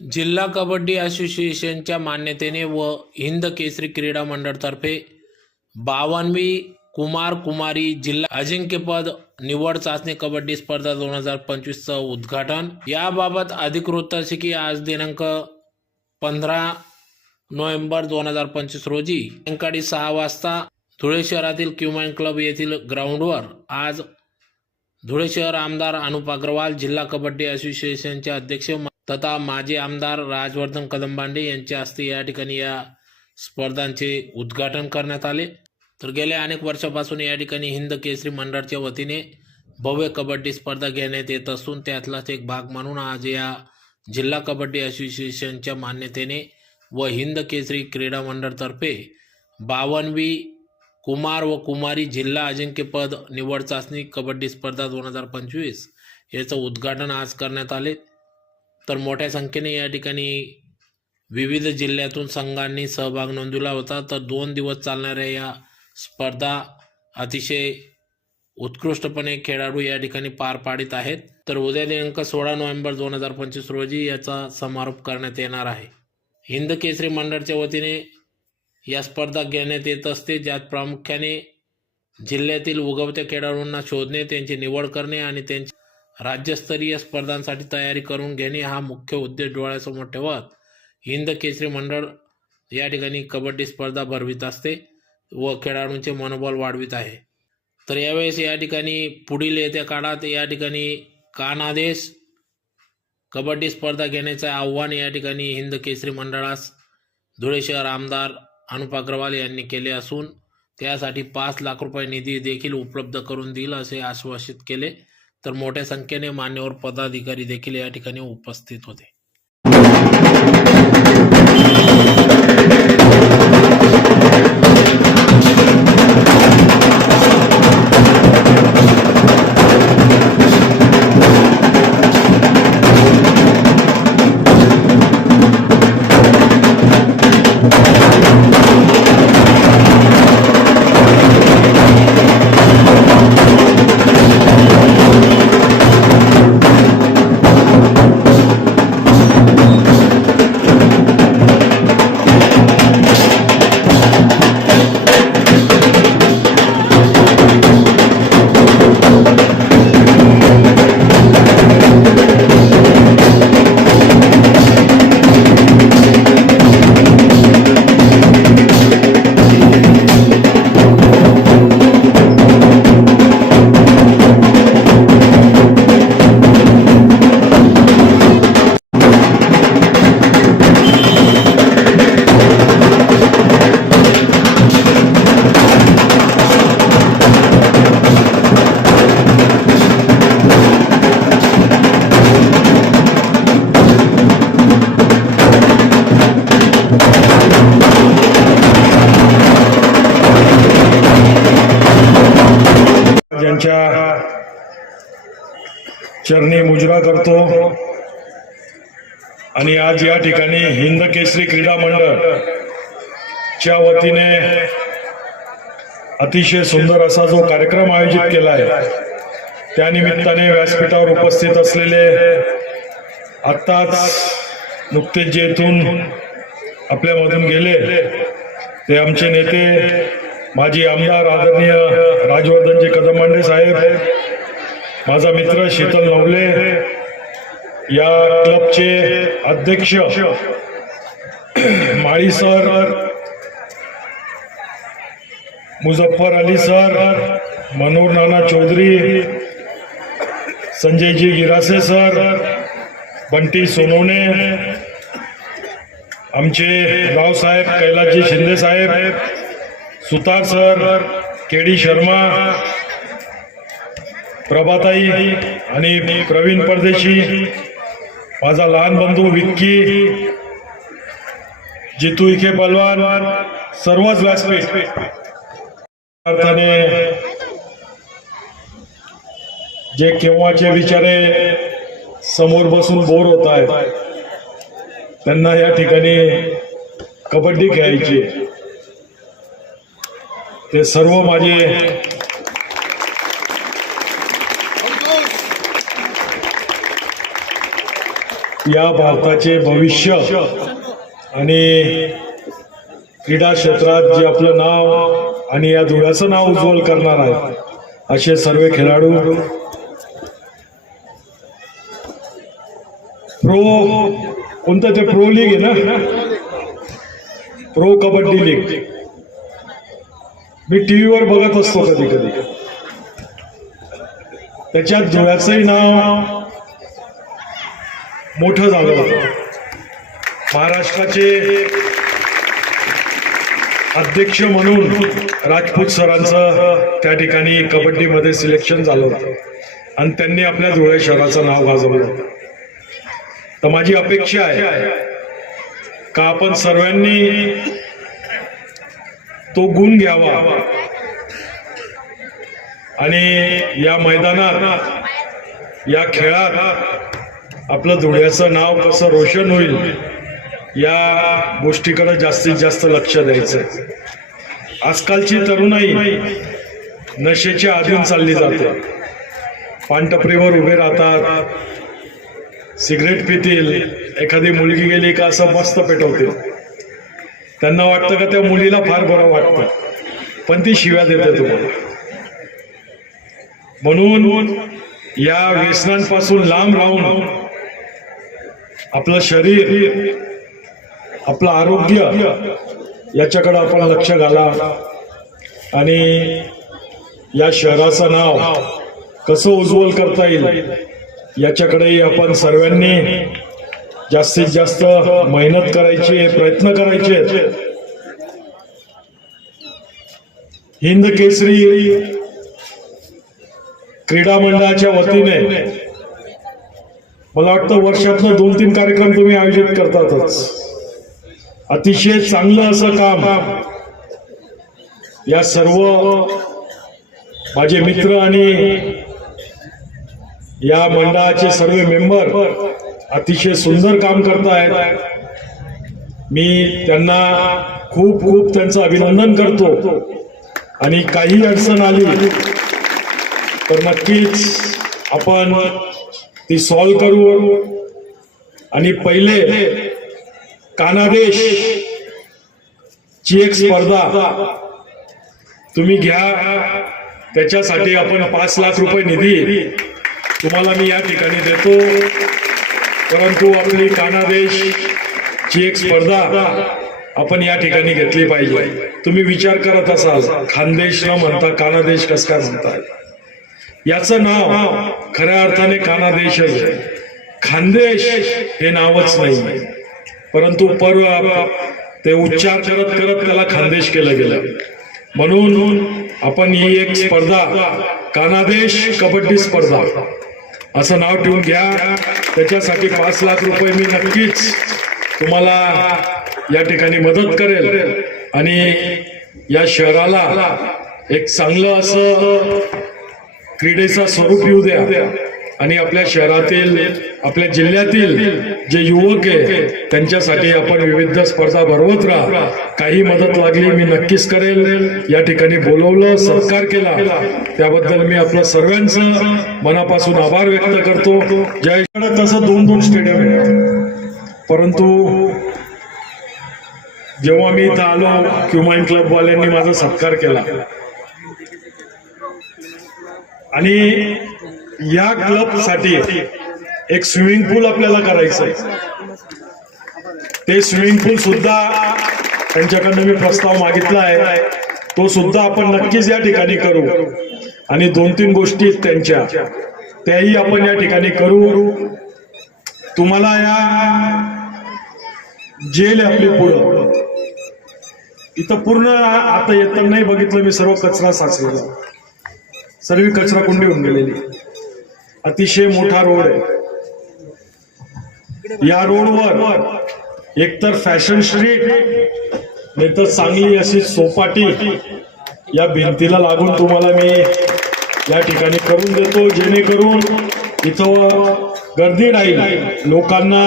जिल्हा कबड्डी असोसिएशनच्या मान्यतेने व हिंद केसरी क्रीडा मंडळतर्फे बावनवी कुमार कुमारी जिल्हा अजिंक्यपद निवड चाचणी कबड्डी स्पर्धा दोन हजार पंचवीसचं उद्घाटन. याबाबत अधिकृत असे की आज दिनांक पंधरा नोव्हेंबर दोन हजार पंचवीस रोजी सायंकाळी सहा वाजता धुळे शहरातील क्युमॅन क्लब येथील ग्राउंडवर आज धुळे शहर आमदार अनुप अग्रवाल जिल्हा कबड्डी असोसिएशनचे अध्यक्ष तथा माजी आमदार राजवर्धन कदमबांडे यांच्या हस्ते या ठिकाणी या स्पर्धांचे उद्घाटन करण्यात आले. तर गेल्या अनेक वर्षापासून या ठिकाणी हिंद केसरी मंडळाच्या वतीने भव्य कबड्डी स्पर्धा घेण्यात येत असून त्यातलाच एक भाग म्हणून आज या जिल्हा कबड्डी असोसिएशनच्या मान्यतेने व हिंद केसरी क्रीडा मंडळतर्फे बावनवी कुमार व कुमारी जिल्हा अजिंक्यपद निवड चाचणी कबड्डी स्पर्धा दोन हजार पंचवीस याचं उद्घाटन आज करण्यात आले. तर मोठ्या संख्येने या ठिकाणी विविध जिल्ह्यातून संघांनी सहभाग नोंदवला होता. तर दोन दिवस चालणाऱ्या या स्पर्धा अतिशय उत्कृष्टपणे खेळाडू या ठिकाणी पार पाडित आहेत. तर उद्या दिनांक सोळा नोव्हेंबर दोन हजार पंचवीस रोजी याचा समारोप करण्यात येणार आहे. हिंद केसरी मंडळच्या वतीने या स्पर्धा घेण्यात येत असते. ज्यात प्रामुख्याने जिल्ह्यातील उगवत्या खेळाडूंना शोधणे त्यांची निवड करणे आणि त्यांची राज्यस्तरीय स्पर्धांसाठी तयारी करून घेणे हा मुख्य उद्देश डोळ्यासमोर ठेवत हिंद केसरी मंडळ या ठिकाणी कबड्डी स्पर्धा भरवित असते व खेळाडूंचे मनोबल वाढवित आहे. तर यावेळेस या ठिकाणी पुढील येत्या काळात या ठिकाणी कानादेश कबड्डी स्पर्धा घेण्याचे आव्हान या ठिकाणी हिंद केसरी मंडळास धुळे शहर आमदार अनुप अग्रवाल यांनी केले असून त्यासाठी पाच लाख रुपये निधी देखील उपलब्ध करून देईल असे आश्वासित केले. तर मोठ्या संख्येने मान्यवर पदाधिकारी देखील या ठिकाणी उपस्थित होते. चरणी मुजरा करतो. आणि आज या ठिकाणी हिंद केसरी क्रीडा मंडळ च्या वतीने अतिशय सुंदर असा जो कार्यक्रम आयोजित केला आहे त्यानिमित्ताने व्यासपीठावर उपस्थित असलेले आत्ताच नुकतेच जे इथून आपल्यामधून गेले ते आमचे नेते माजी आमदार आदरणीय राजवर्धनजी कदम साहेब माझा मित्र शीतल नवले या क्लबचे अध्यक्ष. Mali sir Muzaffar Ali sir Manohar Nana Chaudhari Sanjayji Girase sir Bunty Sonawane आमचे रावसाहेब कैलासजी शिंदे साहेब सुतार सर केडी शर्मा प्रभाताई आणि प्रवीण परदेशी माझा लहान बंधू विक्की जितू इखे बलवान सर्वच व्यासपीठ अर्थाने जे केव्हाचे विचारे समोर बसून बोर होत आहेत त्यांना या ठिकाणी कबड्डी खेळायची ते सर्व माझे या भारताचे भविष्य आणि क्रीडा क्षेत्रात जे आपलं नाव आणि या धुळ्याचं नाव उज्ज्वल करणार आहे असे सर्व खेळाडू प्रो कोणतं ते प्रो लीग आहे ना? प्रो कबड्डी लीग मी टीव्हीवर बघत असतो कधी कधी त्याच्यात धुळ्याचंही नाव मोठं झालं महाराष्ट्राचे अध्यक्ष म्हणून राजपूत सरांचं त्या ठिकाणी कबड्डीमध्ये सिलेक्शन झालं होतं. आणि त्यांनी आपल्या धुळे शहराचं नाव गाजवलं. तर माझी अपेक्षा आहे का आपण सर्वांनी तो गुण घ्यावा. आणि या मैदानात या खेळात आपलं धुळ्याचं नाव कसं रोशन होईल या गोष्टीकडे जास्तीत जास्त लक्ष द्यायचं. आजकालची तरुणाई नशेच्या अधीन चालली जाते. पानटपरीवर उभे राहतात सिगरेट पितील एखादी मुलगी गेली का असं मस्त पेटवतील. त्यांना वाटतं का त्या मुलीला फार बरं वाटतं पण ती शिव्या देते तुम्हाला. म्हणून या व्यसनांपासून लांब राहून आपलं शरीर आपलं आरोग्य याच्याकडे आपण लक्ष घाला. आणि या शहराचं नाव कसं उज्ज्वल करता येईल याच्याकडेही आपण सर्वांनी जास्तीत जास्त मेहनत करायची प्रयत्न करायचे हिंद केसरी क्रीडा मंडळाच्या वतीने मला वाटतं वर्षातनं दोन तीन कार्यक्रम तुम्ही आयोजित करतातच. अतिशय चांगलं असं काम या सर्व माझे मित्र आणि या मंडळाचे सर्व मेंबर अतिशय सुंदर काम करतायत. मी त्यांना खूप खूप त्यांचं अभिनंदन करतो. आणि काही अडचण आली तर नक्कीच आपण ती सॉल्व करू. आणि पहिले कानादेश ची एक स्पर्धा. तुम्ही घ्या. त्याच्यासाठी आपण पाच लाख रुपये निधी तुम्हाला मी या ठिकाणी देतो. परंतु आपली कानादेश ची एक स्पर्धा आपण या ठिकाणी घेतली पाहिजे. तुम्ही विचार करत असाल खानदेश न म्हणता कानादेश कस काय म्हणताय? याचं नाव खऱ्या अर्थाने कानादेशच आहे. खानदेश हे नावच नाही परंतु पर ते उच्चार करत करत त्याला खानदेश केलं गेलं. म्हणून आपण ही एक स्पर्धा कानादेश कबड्डी स्पर्धा असं नाव ठेवून घ्या. त्याच्यासाठी पाच लाख रुपये मी नक्कीच तुम्हाला या ठिकाणी मदत करेल. आणि या शहराला एक चांगलं असं क्रीडेचं स्वरूप येऊ द्या. आणि आपल्या शहरातील आपल्या जिल्ह्यातील जे युवक आहे त्यांच्यासाठी आपण विविध स्पर्धा भरवत राहा. काही मदत लागली मी नक्कीच करेल. या ठिकाणी बोलवलं सत्कार केला. त्याबद्दल मी आपलं सर्वांचं मनापासून आभार व्यक्त करतो. जय तसं दोन दोन स्टेडियम आहे. परंतु जेव्हा मी इथं आलो क्युमाइन क्लब वाल्यांनी माझा सत्कार केला. आणि या क्लबसाठी एक स्विमिंग पूल आपल्याला करायचं आहे. ते स्विमिंग पूल सुद्धा त्यांच्याकडनं मी प्रस्ताव मागितला आहे. तो सुद्धा आपण नक्कीच या ठिकाणी करू. आणि दोन तीन गोष्टी त्यांच्या. त्याही आपण या ठिकाणी करू. तुम्हाला या जेल आपली पुढं. इथं पूर्ण आता येतानाही बघितलं मी सर्व कचरा साचलेला. सर्व कचरा कुंडी होऊन गेलेली. अतिशय मोठा रोड आहे. या रोडवर एकतर फॅशन स्ट्रीट नाहीतर चांगली अशी सोपाटी या भिंतीला लागून तुम्हाला मी या ठिकाणी करून देतो जेणेकरून इथं गर्दी राहील लोकांना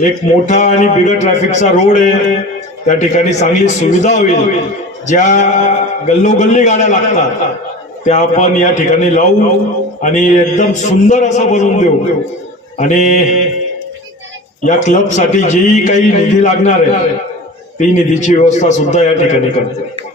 एक मोठा आणि बिगर ट्रॅफिकचा रोड आहे. त्या ठिकाणी चांगली सुविधा होईल. ज्या गल्लोगल्ली गाड्या लागतात. त्या आपण या ठिकाणी लावू आणि एकदम सुंदर असं बनवून देऊ. आणि या क्लबसाठी जेही काही निधी लागणार आहे ती निधीची व्यवस्था सुद्धा या ठिकाणी करते.